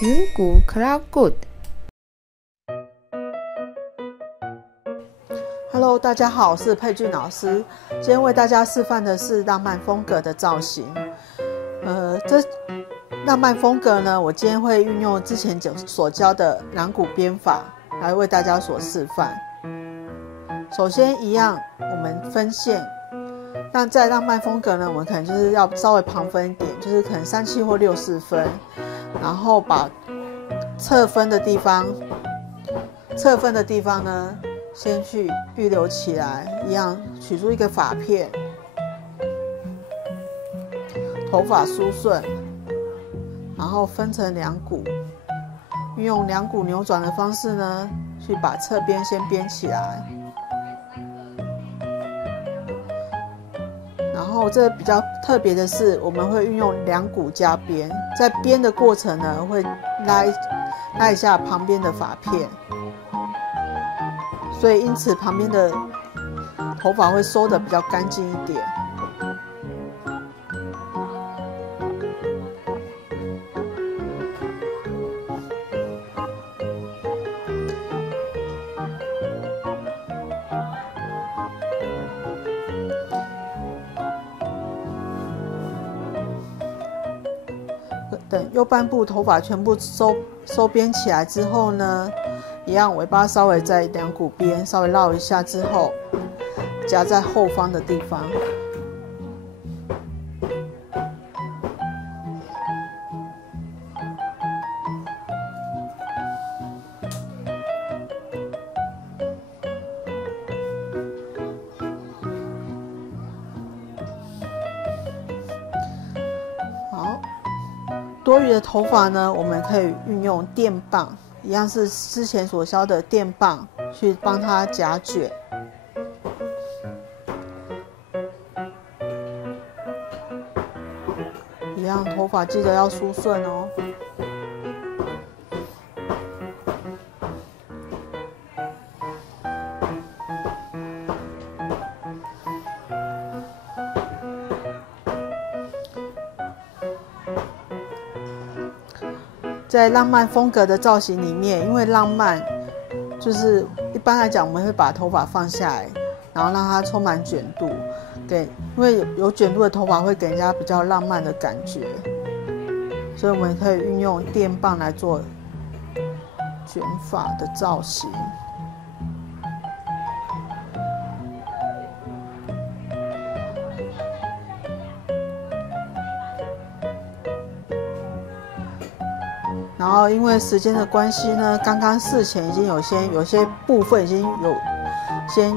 云谷 Cloud Good。Hello， 大家好，我是佩俊老师。今天为大家示范的是浪漫风格的造型。这浪漫风格呢，我今天会运用之前所教的染骨编法来为大家所示范。首先一样，我们分线。那在浪漫风格呢，我们可能就是要稍微旁分一点，就是可能37或64分，然后把侧分的地方呢，先去预留起来，一样取出一个发片，头发梳顺，然后分成两股，运用两股扭转的方式呢，去把侧边先编起来。然后这比较特别的是，我们会运用两股加编，在编的过程呢，会拉一下旁边的发片，所以因此旁边的头发会收得比较干净一点。等右半部头发全部收编起来之后呢，一样尾巴稍微在两股边稍微绕一下之后，夹在后方的地方。多余的头发呢，我们可以运用电棒，一样是之前所教的电棒去帮它夹卷。一样头发记得要梳顺哦。在浪漫风格的造型里面，因为浪漫就是一般来讲，我们会把头发放下来，然后让它充满卷度，因为有卷度的头发会给人家比较浪漫的感觉，所以我们可以运用电棒来做卷发的造型。然后因为时间的关系呢，刚刚事前已经有些部分已经有先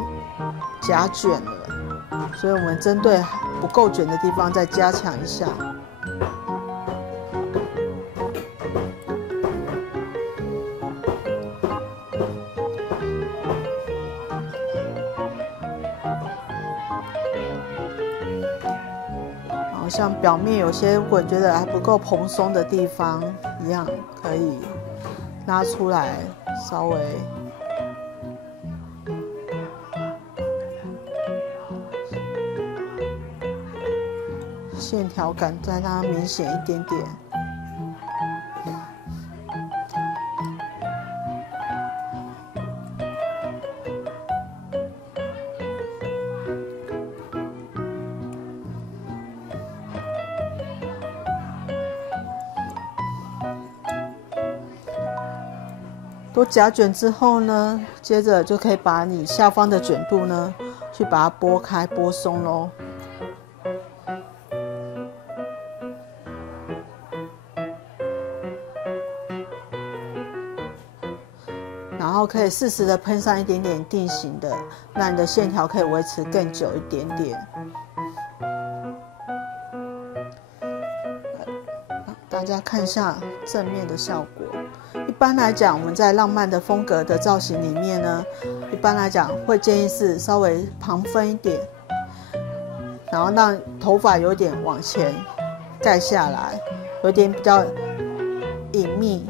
夹卷了，所以我们针对不够卷的地方再加强一下。然后像表面有些如果觉得还不够蓬松的地方，一样可以拉出来，稍微线条感再让它明显一点点。都夹卷之后呢，接着就可以把你下方的卷度呢，去把它拨开、拨松咯。然后可以适时的喷上一点点定型的，让你的线条可以维持更久一点点。大家看一下正面的效果。一般来讲，我们在浪漫的风格的造型里面呢，一般来讲会建议是稍微旁分一点，然后让头发有点往前盖下来，有点比较隐秘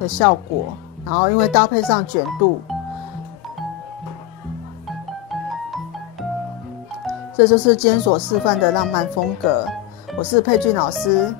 的效果。然后因为搭配上卷度，这就是今天所示范的浪漫风格。我是佩俊老师。